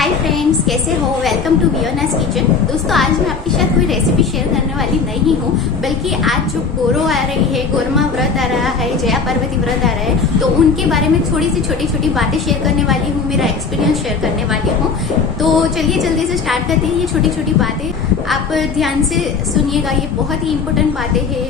हाय friends, कैसे हो। Welcome to Viona's kitchen. दोस्तों, आज मैं आपके साथ कोई रेसिपी शेयर करने वाली नहीं हूँ, बल्कि आज जो गोरो आ रही है, गोरमा व्रत आ रहा है, जया पार्वती व्रत आ रहा है, तो उनके बारे में थोड़ी सी छोटी छोटी बातें शेयर करने वाली हूँ, मेरा एक्सपीरियंस शेयर करने वाली हूँ। तो चलिए जल्दी से स्टार्ट करते हैं। ये छोटी छोटी बातें आप ध्यान से सुनिएगा, ये बहुत ही इंपॉर्टेंट बातें हैं।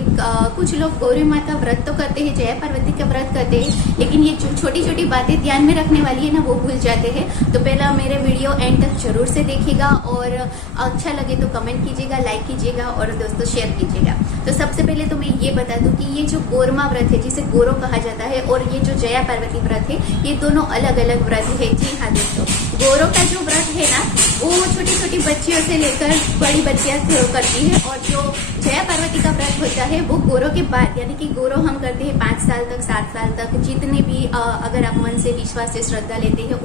कुछ लोग गौरी माँ का व्रत तो करते हैं, जया पार्वती का व्रत करते हैं, लेकिन ये छोटी छोटी बातें ध्यान में रखने वाली है ना, वो भूल जाते हैं। तो पहला मेरे वीडियो एंड तक जरूर से देखिएगा और अच्छा लगे तो कमेंट कीजिएगा, लाइक कीजिएगा और दोस्तों शेयर कीजिएगा। तो सबसे पहले तो मैं ये बता दूं कि ये जो गोरमा व्रत है, जिसे गोरो कहा जाता है, और ये जो जया पार्वती व्रत है, ये दोनों अलग अलग व्रत है। जी हाँ दोस्तों, गोरो का जो व्रत है ना, वो छोटी छोटी बच्चियों से लेकर बड़ी बच्चियां करती है, और जो जया पार्वती का व्रत होता है वो गोरो के बाद, यानी कि गोरो हम करते हैं 5 साल तक, 7 साल तक, जितने भी अगर आप मन से विश्वास से श्रद्धा लेते हैं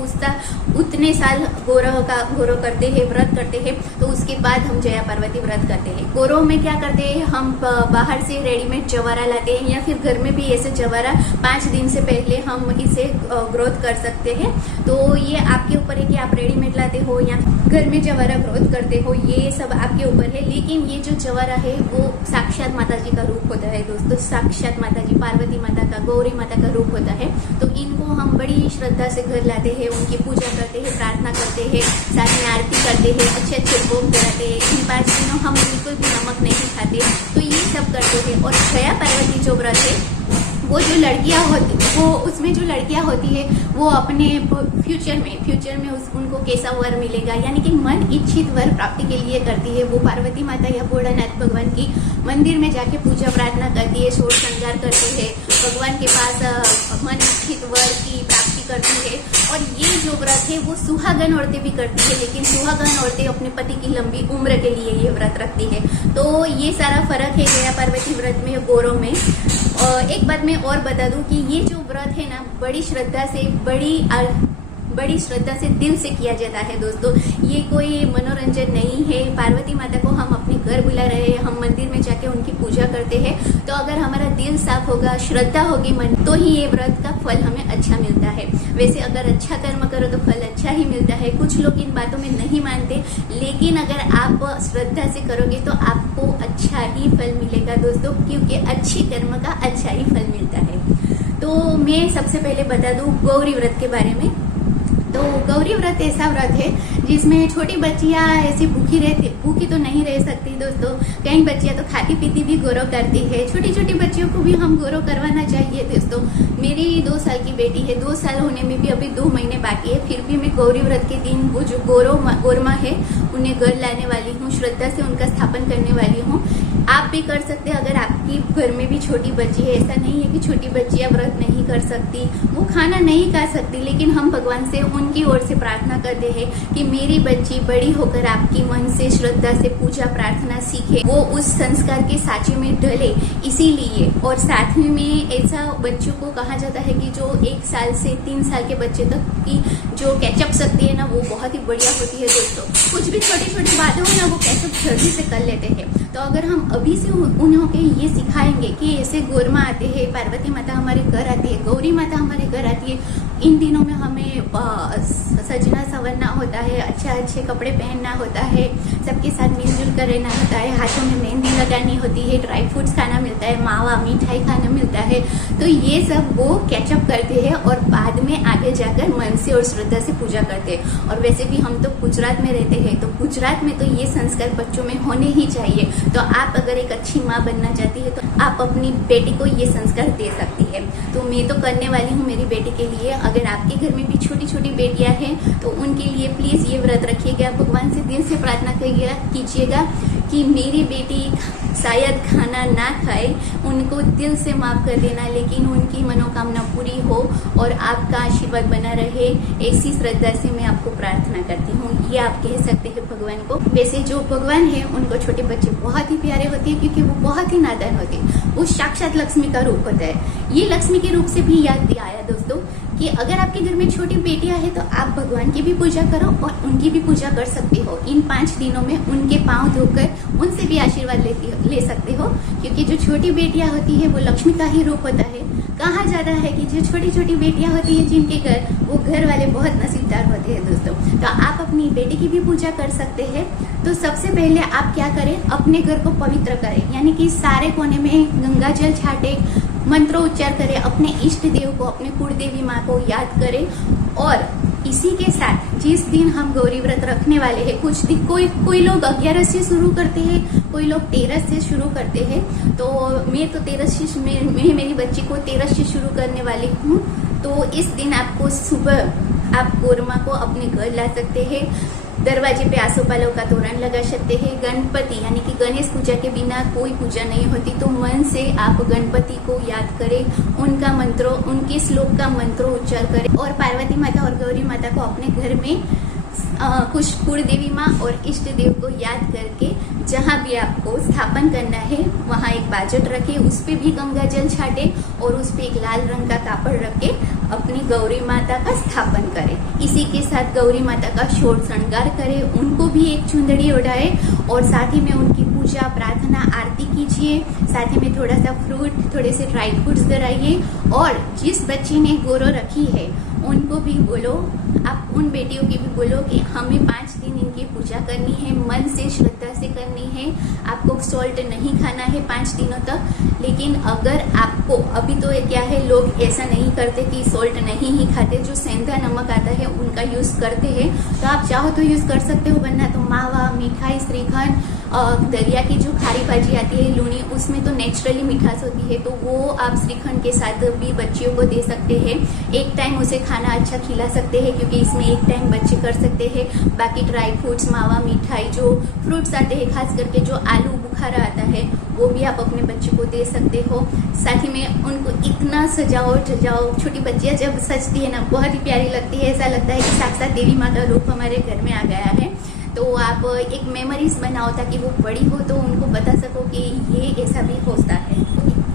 उतने साल गोरो करते हैं, व्रत करते हैं। तो उसके बाद हम जया पार्वती व्रत करते हैं। गोरो में क्या करते हैं, हम बाहर से रेडीमेड जवारा लाते हैं, या फिर घर में भी ऐसे जवारा 5 दिन से पहले हम इसे ग्रोथ कर सकते हैं। तो ये आपके ऊपर है कि आप रेडीमेड लाते हो या घर में जवारा ग्रोथ करते हो, ये सब आपके ऊपर है। लेकिन ये जो जवारा है वो साक्षात माता जी का रूप होता है दोस्तों, साक्षात माता जी, पार्वती माता का, गौरी माता का रूप होता है। तो इनको हम बड़ी श्रद्धा से घर लाते हैं, उनकी पूजा करते हैं, प्रार्थना करते हैं, साथ में आरती करते हैं, अच्छे अच्छे भोग कराते हैं। इन 5 दिनों हम बिल्कुल भी नमक नहीं खाते, तो ये सब करते हैं। और जया पार्वती जो व्रत है, वो जो लड़कियां होती, वो उसमें जो लड़कियां होती है, वो अपने फ्यूचर में उनको कैसा वर मिलेगा, यानी कि मन इच्छित वर प्राप्ति के लिए करती है। वो पार्वती माता या भोलानाथ भगवान की मंदिर में जाके पूजा प्रार्थना करती है, सोच श्रृंगार करती है, भगवान के पास मन इच्छित वर की प्राप्ति करती है। और ये जो व्रत है वो सुहागन औरतें भी करती है, लेकिन सुहागन औरतें अपने पति की लंबी उम्र के लिए ये व्रत रखती है। तो ये सारा फर्क है जया पार्वती व्रत में, गोरो में। एक बात मैं और बता दूं कि ये जो व्रत है ना, बड़ी श्रद्धा से, बड़ी श्रद्धा से, दिल से किया जाता है दोस्तों। ये कोई मनोरंजन नहीं है। पार्वती माता को हम अपने घर बुला रहे हैं, हम मंदिर में जाके उनकी पूजा करते हैं। तो अगर हमारा दिल साफ होगा, श्रद्धा होगी मन, तो ही ये व्रत का फल हमें अच्छा मिलता है। वैसे अगर अच्छा कर्म करो तो फल अच्छा ही मिलता है। कुछ लोग इन बातों में नहीं मानते, लेकिन अगर आप श्रद्धा से करोगे तो आपको अच्छा ही फल मिलेगा दोस्तों, क्योंकि अच्छी कर्म का अच्छा ही फल मिलता है। तो मैं सबसे पहले बता दूं गौरी व्रत के बारे में। तो गौरी व्रत ऐसा व्रत है जिसमें छोटी बच्चियां ऐसी भूखी तो नहीं रह सकती दोस्तों। कई बच्चियां तो खाती पीती भी गोरो करती है। छोटी छोटी बच्चियों को भी हम गोरो करवाना चाहिए दोस्तों। मेरी 2 साल की बेटी है, 2 साल होने में भी अभी 2 महीने बाकी है, फिर भी मैं गौरी व्रत के दिन वो जो गोरमा है उन्हें घर लाने वाली हूँ, श्रद्धा से उनका स्थापन करने वाली हूँ। आप भी कर सकते हैं अगर आपकी घर में भी छोटी बच्ची है। ऐसा नहीं है कि छोटी बच्चियां व्रत नहीं कर सकती, वो खाना नहीं खा सकती, लेकिन हम भगवान से उनकी ओर से प्रार्थना करते हैं कि मेरी बच्ची बड़ी होकर आपकी मन से, श्रद्धा से पूजा प्रार्थना सीखे, वो उस संस्कार के साँचे में ढले। इसीलिए, और साथ में ऐसा बच्चों को कहा जाता है कि जो 1 साल से 3 साल के बच्चे तक की जो कैचअप शक्ति है ना, वो बहुत ही बढ़िया होती है दोस्तों। कुछ भी छोटी छोटी बातें हो ना, वो कैचअप जल्दी से कर लेते हैं। तो अगर हम अभी से उन्हों के ये सिखाएंगे कि ऐसे गोरमा आते हैं, पार्वती माता हमारे घर आती है, गौरी माता हमारे घर आती है, इन दिनों में हमें सजना संवरना होता है, अच्छे कपड़े पहनना होता है, सबके साथ मिलजुल कर रहना होता है, हाथों में मेहंदी लगानी होती है, ड्राई फ्रूट्स खाना मिलता है, मावा मिठाई खाना मिलता है। तो ये सब वो कैचअप करते हैं और बाद में आगे जाकर मन से और श्रद्धा से पूजा करते हैं। और वैसे भी हम तो गुजरात में रहते हैं, तो गुजरात में तो ये संस्कार बच्चों में होने ही चाहिए। तो आप अगर एक अच्छी माँ बनना चाहती है तो आप अपनी बेटी को ये संस्कार दे सकती है। तो मैं तो करने वाली हूँ मेरी बेटी के लिए। अगर आपके घर में भी छोटी छोटी बेटियां हैं तो उनके लिए प्लीज ये व्रत रखिएगा, भगवान से दिल से प्रार्थना कीजिएगा कि मेरी बेटी शायद खाना ना खाए, उनको दिल से माफ कर देना, लेकिन उनकी मनोकामना पूरी हो और आपका आशीर्वाद बना रहे, ऐसी श्रद्धा से मैं आपको प्रार्थना करती हूँ। ये आप कह सकते हैं भगवान को। वैसे जो भगवान है उनको छोटे बच्चे बहुत ही प्यारे होते हैं, क्योंकि वो बहुत ही नादान होते हैं। वो साक्षात लक्ष्मी का रूप होता है। ये लक्ष्मी के रूप से भी याद दिया आया दोस्तों कि अगर आपके घर में छोटी बेटियां हैं तो आप भगवान की भी पूजा करो और उनकी भी पूजा कर सकते हो। इन 5 दिनों में उनके पांव धोकर उनसे भी आशीर्वाद ले सकते हो, क्योंकि जो छोटी बेटियां होती है वो लक्ष्मी का ही रूप होता है। कहा जाता है कि जो छोटी छोटी बेटियां होती है जिनके घर, वो घर वाले बहुत नसीबदार होते हैं दोस्तों। तो आप अपनी बेटी की भी पूजा कर सकते हैं। तो सबसे पहले आप क्या करें, अपने घर को पवित्र करें, यानी कि सारे कोने में गंगा जल छाटे, मंत्रोच्चार करें, अपने इष्ट देव को, अपने कुलदेवी माँ को याद करें। और इसी के साथ जिस दिन हम गौरी व्रत रखने वाले हैं, कुछ दिन कोई लोग 11 से शुरू करते हैं, कोई लोग 13 से शुरू करते हैं। तो मैं तो 13 से, मैं मेरी बच्ची को 13 से शुरू करने वाली हूँ। तो इस दिन आपको सुबह आप गौरमा को अपने घर ला सकते हैं, दरवाजे पे आसोपालव का तोरण लगा सकते हैं। गणपति यानी कि गणेश पूजा के बिना कोई पूजा नहीं होती, तो मन से आप गणपति को याद करें, उनके श्लोक का मंत्रोच्चार करें और पार्वती माता और गौरी माता को अपने घर में कुछ कुलदेवी माँ और इष्ट देव को याद करके जहाँ भी आपको स्थापन करना है वहाँ एक बाजट रखे, उस पे भी गंगा जल छाटे और उस पे एक लाल रंग का कापड़ रख के अपनी गौरी माता का स्थापन करें। इसी के साथ गौरी माता का षोड़ श्रृंगार करें, उनको भी एक चुंदड़ी उड़ाए और साथ ही में उनकी पूजा प्रार्थना आरती कीजिए। साथ ही में थोड़ा सा फ्रूट, थोड़े से ड्राई फ्रूट्स धराइए। और जिस बच्ची ने गोरो रखी है उनको भी बोलो, आप उन बेटियों की भी बोलो कि हमें 5 दिन इनकी पूजा करनी है, मन से श्रद्धा से करनी है। आपको सॉल्ट नहीं खाना है 5 दिनों तक। लेकिन अगर आपको अभी तो क्या है, लोग ऐसा नहीं करते कि सॉल्ट नहीं ही खाते, जो सेंधा नमक आता है उनका यूज करते हैं। तो आप चाहो तो यूज कर सकते हो, वरना तो मावा, मिठाई, श्रीखंड, दलिया की जो खारी भाजी आती है लूनी, उसमें तो नेचुरली मिठास होती है, तो वो आप श्रीखंड के साथ भी बच्चियों को दे सकते हैं। एक टाइम उसे खाना अच्छा खिला सकते हैं, क्योंकि इसमें एक टाइम बच्चे कर सकते हैं। बाकी ड्राई फ्रूट्स, मावा, मिठाई, जो फ्रूट्स आते हैं, खास करके जो आलू बुखारा आता है, वो भी आप अपने बच्चे को दे सकते हो। साथ ही में उनको इतना सजाओ। छोटी बच्चियां जब सजती है ना, बहुत ही प्यारी लगती है, ऐसा लगता है कि साक्षात देवी माँ का रूप हमारे घर में आ गया है। तो आप एक मेमोरीज बनाओ ताकि वो बड़ी हो तो उनको बता सको कि ये ऐसा भी होता है।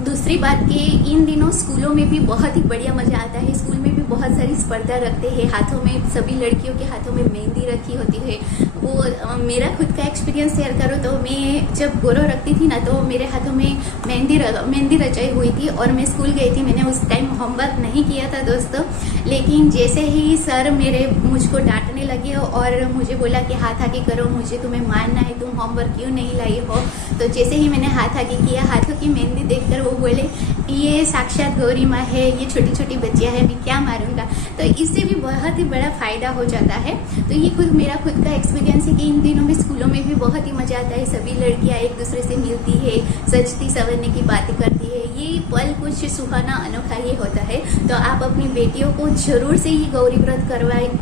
दूसरी बात कि इन दिनों स्कूलों में भी बहुत ही बढ़िया मजा आता है। स्कूल में भी बहुत सारी स्पर्धा रखते हैं, हाथों में, सभी लड़कियों के हाथों में मेहंदी रखी होती है। वो मेरा खुद का एक्सपीरियंस शेयर करूँ तो मैं जब गोरो रखती थी ना, तो मेरे हाथों में मेहंदी रचाई हुई थी और मैं स्कूल गई थी। मैंने उस टाइम होमवर्क नहीं किया था दोस्तों, लेकिन जैसे ही सर मुझको डांटने लगे और मुझे बोला कि हाथ आगे करो, मुझे तुम्हें मानना है, तुम होमवर्क क्यों नहीं लाई हो। तो जैसे ही मैंने हाथ आगे किया, हाथों की मेहंदी देखकर वो बोले ये साक्षात गौरी माँ है, ये छोटी छोटी बच्चियां हैं, मैं क्या मारूंगा। तो इससे भी बहुत ही बड़ा फायदा हो जाता है। तो ये मेरा खुद का एक्सपीरियंस है कि इन दिनों में स्कूलों में भी बहुत ही मजा आता है। सभी लड़कियां एक दूसरे से मिलती है, सजती संवरने की बातें करती है। ये पल कुछ सुहाना अनोखा ही होता है। तो आप अपनी बेटियों को जरूर से ही गौरी व्रत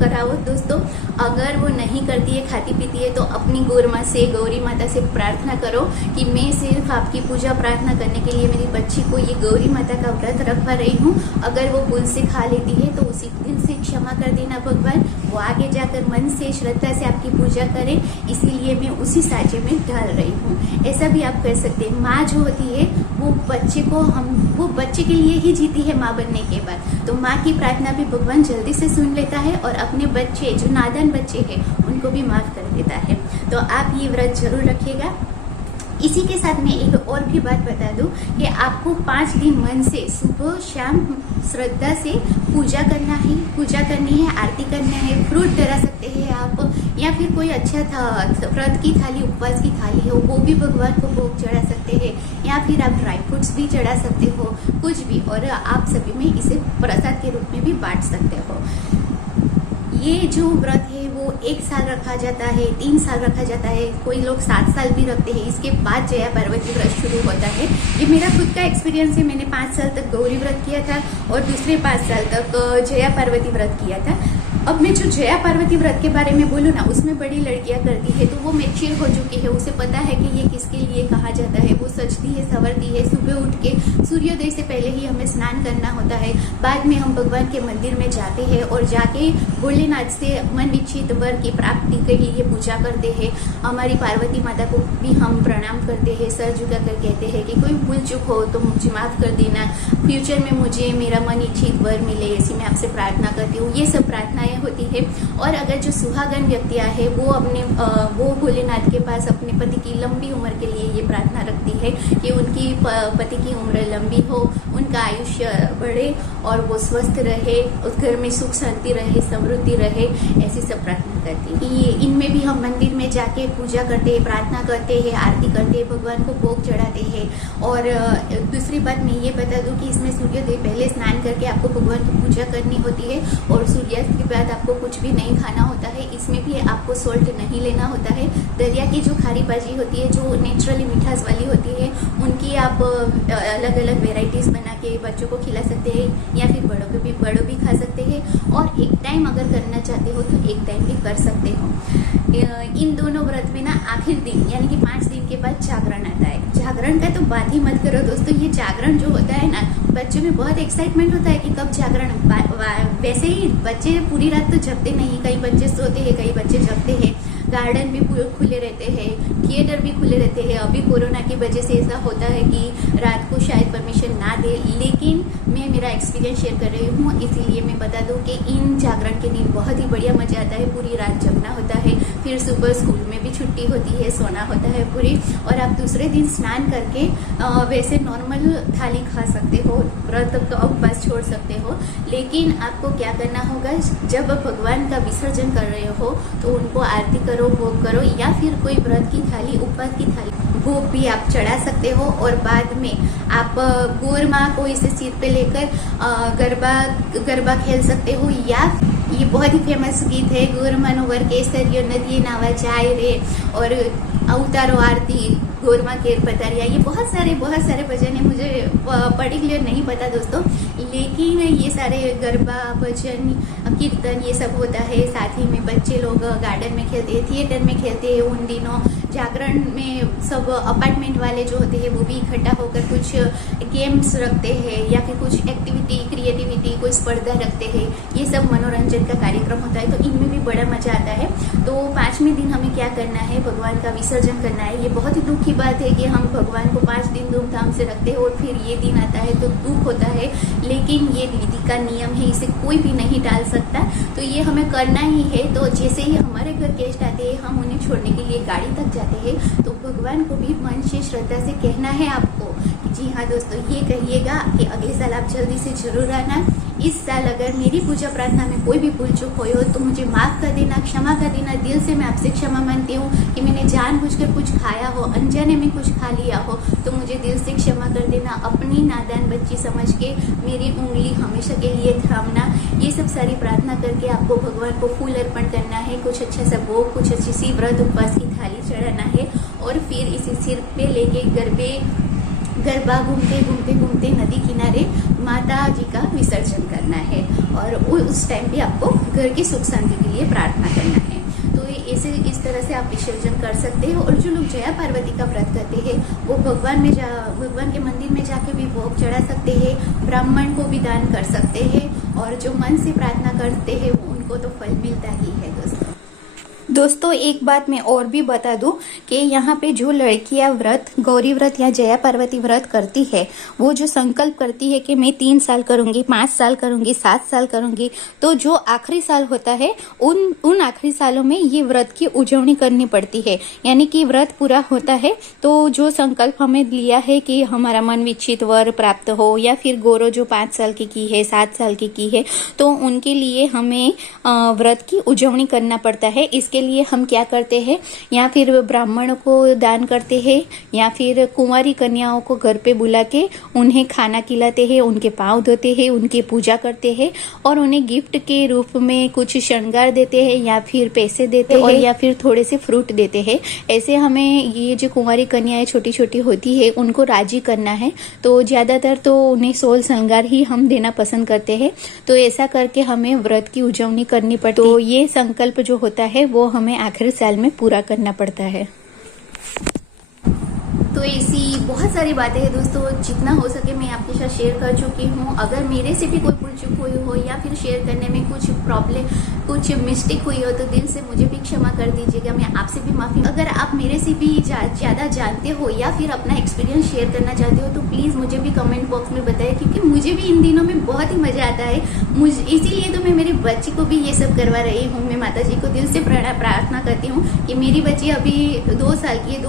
कराओ दोस्तों। अगर वो नहीं करती है, खाती पीती है, तो अपनी गौरमा से, गौरी माता से प्रार्थना करो कि मैं सिर्फ आपकी पूजा प्रार्थना करने के लिए मेरी बच्ची को ये गौरी माता का व्रत रखवा रही हूँ। अगर वो भूल से खा लेती है तो उसी दिल से क्षमा कर देना भगवान, वो आगे जाकर मन से श्रद्धा से आपकी पूजा करे, इसीलिए मैं उसी साझे में डाल रही हूँ। ऐसा भी आप कर सकते हैं। माँ जो होती है वो बच्चे के लिए ही जीती है माँ बनने के बाद। तो माँ की प्रार्थना भी भगवान जल्दी से सुन लेता है और अपने बच्चे जो नादान बच्चे हैं उनको भी माफ कर देता है। तो आप ये व्रत जरूर रखिएगा। इसी के साथ मैं एक और भी बात बता दूं कि आपको 5 दिन मन से सुबह शाम श्रद्धा से पूजा करनी है, आरती करना है। फ्रूट धरा सकते हैं आप, या फिर कोई अच्छा व्रत की थाली, उपवास की थाली हो, वो भी भगवान को भोग चढ़ा सकते हैं, या फिर आप ड्राई फ्रूट्स भी चढ़ा सकते हो, कुछ भी। और आप सभी में इसे प्रसाद के रूप में भी बांट सकते हो। ये जो व्रत है वो 1 साल रखा जाता है, 3 साल रखा जाता है, कोई लोग 7 साल भी रखते हैं। इसके बाद जया पार्वती व्रत शुरू होता है। ये मेरा खुद का एक्सपीरियंस है। मैंने 5 साल तक गौरी व्रत किया था और दूसरे 5 साल तक जया पार्वती व्रत किया था। अब मैं जो जया पार्वती व्रत के बारे में बोलूँ ना, उसमें बड़ी लड़कियां करती है, तो वो मैच्योर हो चुकी है, उसे पता है कि ये किसके लिए कहा जाता है। वो सजती है, संवरती है, सुबह उठ के सूर्योदय से पहले ही हमें स्नान करना होता है। बाद में हम भगवान के मंदिर में जाते हैं और जाके भोलेनाथ से मन इच्छित वर की प्राप्ति के लिए पूजा करते हैं। हमारी पार्वती माता को भी हम प्रणाम करते हैं, सर झुका कर कहते हैं कि कोई भूल चूक हो तो मुझे माफ कर देना, फ्यूचर में मुझे मेरा मन इच्छित वर मिले, ऐसी मैं आपसे प्रार्थना करती हूँ। ये सब प्रार्थनाएं होती है। और अगर जो सुहागन व्यक्तियां है वो भोलेनाथ के पास अपने पति की लंबी उम्र के लिए ये प्रार्थना रखती है कि उनकी पति की उम्र लंबी हो, उनका आयुष्य बढ़े और वो स्वस्थ रहे, उस घर में सुख शांति रहे, समृद्धि रहे, ऐसी सब प्रार्थना करती है। इनमें भी हम मंदिर में जाके पूजा करते हैं, प्रार्थना करते हैं, आरती करते हैं, भगवान को भोग चढ़ाते हैं। और दूसरी बात मैं ये बता दूं कि इसमें सूर्योदय पहले स्नान करके आपको भगवान की पूजा करनी होती है और सूर्यास्त के बाद आपको कुछ भी नहीं खाना होता है। इसमें भी आपको सोल्ट नहीं लेना होता है। दरिया की जो खारी भाजी होती है, जो नेचुरली मिठास वाली होती है, उनकी आप अलग अलग वेराइटीज बना के बच्चों को खिला सकते हैं या फिर बड़ों भी खा सकते हैं। और एक टाइम अगर करना चाहते हो तो एक टाइम भी कर सकते हो। इन दोनों व्रत में ना आखिर दिन यानी कि 5 दिन के बाद जागरण आता है। जागरण का तो बात ही मत करो दोस्तों। ये जागरण जो होता है ना, बच्चों में बहुत एक्साइटमेंट होता है कि कब जागरण। वैसे ही बच्चे पूरी रात तो जगते नहीं, कई बच्चे सोते हैं, कई बच्चे जगते हैं। गार्डन भी खुले रहते हैं, थिएटर भी खुले रहते हैं। अभी कोरोना की वजह से ऐसा होता है कि रात को शायद परमिशन ना दे, लेकिन मैं मेरा एक्सपीरियंस शेयर कर रही हूँ, इसीलिए मैं बता दूं कि इन जागरण के दिन बहुत ही बढ़िया मजा आता है। पूरी रात जगना होता है, फिर सुबह स्कूल में भी छुट्टी होती है, सोना होता है पूरी। और आप दूसरे दिन स्नान करके वैसे नॉर्मल थाली खा सकते हो, व्रत का उपवास छोड़ सकते हो। लेकिन आपको क्या करना होगा, जब भगवान का विसर्जन कर रहे हो तो उनको आरती करो, भोग करो, या फिर कोई व्रत की थाली, उपवास की थाली, भोग भी आप चढ़ा सकते हो। और बाद में आप गौर माँ को इसे सिर पे लेकर गरबा खेल सकते हो। या ये बहुत ही फेमस गीत है, गौर मनोवर केसरियो नदी नावा जाए रे, और अवतारो आरती गौरमा केर पतारिया। ये बहुत सारे भजन है, मुझे पर्टिकुलर नहीं पता दोस्तों, लेकिन ये सारे गरबा भजन कीर्तन ये सब होता है। साथ ही में बच्चे लोग गार्डन में खेलते हैं, थिएटर में खेलते हैं। उन दिनों जागरण में सब अपार्टमेंट वाले जो होते हैं वो भी इकट्ठा होकर कुछ गेम्स रखते हैं या फिर कुछ एक्टिविटी, क्रिएटिविटी, कोई स्पर्धा रखते हैं। ये सब मनोरंजन का कार्यक्रम होता है, तो इनमें भी बड़ा मजा आता है। तो 5वें दिन हमें क्या करना है, भगवान का विसर्जन करना है। ये बहुत ही दुख की बात है कि हम भगवान को 5 दिन धूमधाम से रखते हैं और फिर ये दिन आता है तो दुख होता है, लेकिन ये विधि का नियम है, इसे कोई भी नहीं टाल सकता। तो ये हमें करना ही है। तो जैसे ही हमारे घर गेस्ट आते हैं, हम उन्हें छोड़ने के लिए गाड़ी तक जाते हैं, तो भगवान को भी मन से श्रद्धा से कहना है आपको कि जी हाँ दोस्तों, ये कहिएगा कि अगले साल आप जल्दी से जरूर आना। इस साल अगर मेरी पूजा प्रार्थना में कोई भी भूल चूक हुई हो तो मुझे माफ कर देना, क्षमा कर देना। दिल से मैं आपसे क्षमा मांगती हूँ कि मैंने जानबूझकर कुछ खाया हो, अनजाने में कुछ खा लिया हो, तो मुझे दिल से क्षमा कर देना। अपनी नादान बच्ची समझ के मेरी उंगली हमेशा के लिए थामना। ये सब सारी प्रार्थना करके आपको भगवान को फूल अर्पण करना है, कुछ अच्छा सा भोग, कुछ अच्छी सी व्रत उपवास की थाली चढ़ाना है, और फिर इसे सिर पे लेके गरबा घूमते नदी किनारे माता जी का विसर्जन करना है। और उस टाइम भी आपको घर की सुख शांति के लिए प्रार्थना करना है। तो ऐसे इस तरह से आप विसर्जन कर सकते हो। और जो लोग जया पार्वती का व्रत करते हैं वो भगवान के मंदिर में जाके भी भोग चढ़ा सकते हैं, ब्राह्मण को भी दान कर सकते हैं, और जो मन से प्रार्थना करते हैं उनको तो फल मिलता ही है दोस्तों। एक बात मैं और भी बता दूं कि यहाँ पे जो लड़कियां व्रत, गौरी व्रत या जया पार्वती व्रत करती है, वो जो संकल्प करती है कि मैं 3 साल करूंगी, 5 साल करूंगी, 7 साल करूंगी, तो जो आखिरी साल होता है उन आखिरी सालों में ये व्रत की उजवनी करनी पड़ती है। यानी कि व्रत पूरा होता है तो जो संकल्प हमें लिया है कि हमारा मन विच्छित वर प्राप्त हो, या फिर गौरव जो 5 साल की है, 7 साल की है, तो उनके लिए हमें व्रत की उजवनी करना पड़ता है। इसके लिए हम क्या करते हैं, या फिर ब्राह्मणों को दान करते हैं, या फिर कुंवारी कन्याओं को घर पे बुला के उन्हें खाना खिलाते हैं, उनके पांव धोते हैं, उनकी पूजा करते हैं, और उन्हें गिफ्ट के रूप में कुछ श्रृंगार देते हैं, या फिर पैसे देते हैं, और या फिर थोड़े से फ्रूट देते हैं। ऐसे हमें ये जो कुंवारी कन्याएं छोटी छोटी होती है उनको राजी करना है। तो ज्यादातर तो उन्हें सोल श्रृंगार ही हम देना पसंद करते हैं। तो ऐसा करके हमें व्रत की उजवनी करनी पड़ती है। तो ये संकल्प जो होता है वो हमें आखिरी साल में पूरा करना पड़ता है। तो ऐसी बहुत सारी बातें हैं दोस्तों, जितना हो सके मैं आपके साथ शेयर कर चुकी हूँ। अगर मेरे से भी कोई भूल चूक हुई हो या फिर शेयर करने में कुछ प्रॉब्लम, कुछ मिस्टेक हुई हो तो दिल से मुझे भी क्षमा कर दीजिएगा। मैं आपसे भी माफी। अगर आप मेरे से भी ज्यादा जानते हो या फिर अपना एक्सपीरियंस शेयर करना चाहते हो तो प्लीज मुझे भी कमेंट बॉक्स में बताएं, क्योंकि मुझे भी इन दिनों में बहुत ही मजा आता है। मुझे इसीलिए तो मैं मेरी बच्ची को भी ये सब करवा रही हूँ। मैं माता जी को दिल से प्रार्थना करती हूँ कि मेरी बच्ची अभी 2 साल की है,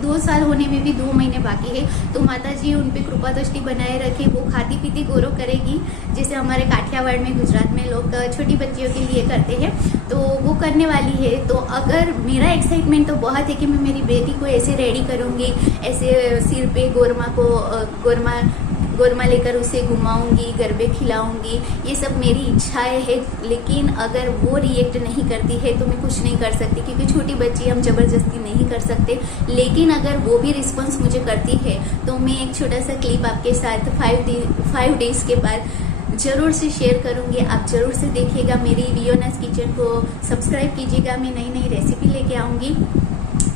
2 साल होने में भी 2 महीने बाकी है, तो माता जी उन पे कृपा दृष्टि बनाए रखे। वो खाती पीती गोरो करेगी, जैसे हमारे काठियावाड़ में, गुजरात में लोग छोटी बच्चियों के लिए करते हैं, तो वो करने वाली है। तो अगर मेरा एक्साइटमेंट तो बहुत है कि मैं मेरी बेटी को ऐसे रेडी करूंगी, ऐसे सिर पे गोरमा लेकर उसे घुमाऊंगी, गरबे खिलाऊंगी, ये सब मेरी इच्छाएं है। लेकिन अगर वो रिएक्ट नहीं करती है तो मैं कुछ नहीं कर सकती, क्योंकि छोटी बच्ची हम जबरदस्ती नहीं कर सकते। लेकिन अगर वो भी रिस्पॉन्स मुझे करती है तो मैं एक छोटा सा क्लिप आपके साथ 5 डेज के बाद जरूर से शेयर करूंगी। आप जरूर से देखिएगा, मेरी वियोनास किचन को सब्सक्राइब कीजिएगा। मैं नई नई रेसिपी लेके आऊंगी।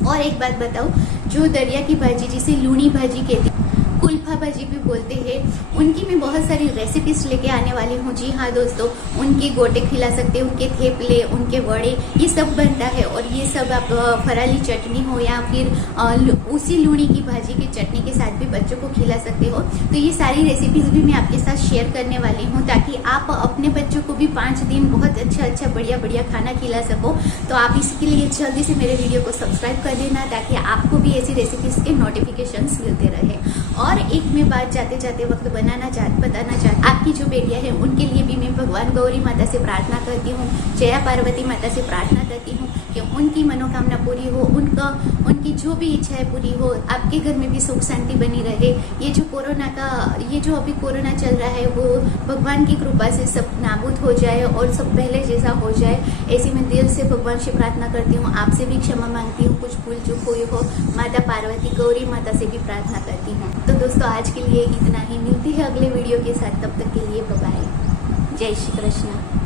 और एक बात बताऊं, जो दरिया की भाजी, जिसे लूनी भाजी कहती, कुल्फा भाजी भी बोलते हैं, उनकी मैं बहुत सारी रेसिपीज लेके आने वाली हूँ। जी हाँ दोस्तों, उनके गोटे खिला सकते हैं, उनके थेपले, उनके वड़े, ये सब बनता है। और ये सब आप फराली चटनी हो या फिर उसी लूनी की भाजी की चटनी के साथ भी बच्चों को खिला सकते हो। तो ये सारी रेसिपीज भी मैं आपके साथ शेयर करने वाली हूँ, ताकि आप अपने बच्चों को भी 5 दिन बहुत अच्छा बढ़िया खाना खिला सको। तो आप इसके लिए जल्दी से मेरे वीडियो को सब्सक्राइब कर देना, ताकि आपको भी ऐसी रेसिपीज के नोटिफिकेशन मिलते रहे। और एक मैं बात जाते वक्त बताना चाहती, आपकी जो बेटियां हैं उनके लिए भी मैं भगवान गौरी माता से प्रार्थना करती हूँ, जया पार्वती माता से प्रार्थना करती हूँ कि उनकी मनोकामना पूरी हो, उनकी जो भी इच्छाएं पूरी हो, आपके घर में भी सुख शांति बनी रहे। ये जो अभी कोरोना चल रहा है वो भगवान की कृपा से सब नाबूद हो जाए और सब पहले जैसा हो जाए, ऐसी मैं दिल से भगवान से प्रार्थना करती हूँ। आपसे भी क्षमा मांगती हूँ, कुछ भूल चूक हुई हो। माता पार्वती गौरी माता से भी प्रार्थना करती हूँ। तो दोस्तों आज के लिए इतना ही, मिलती है अगले वीडियो के साथ। तब तक के लिए बाय बाय, जय श्री कृष्ण।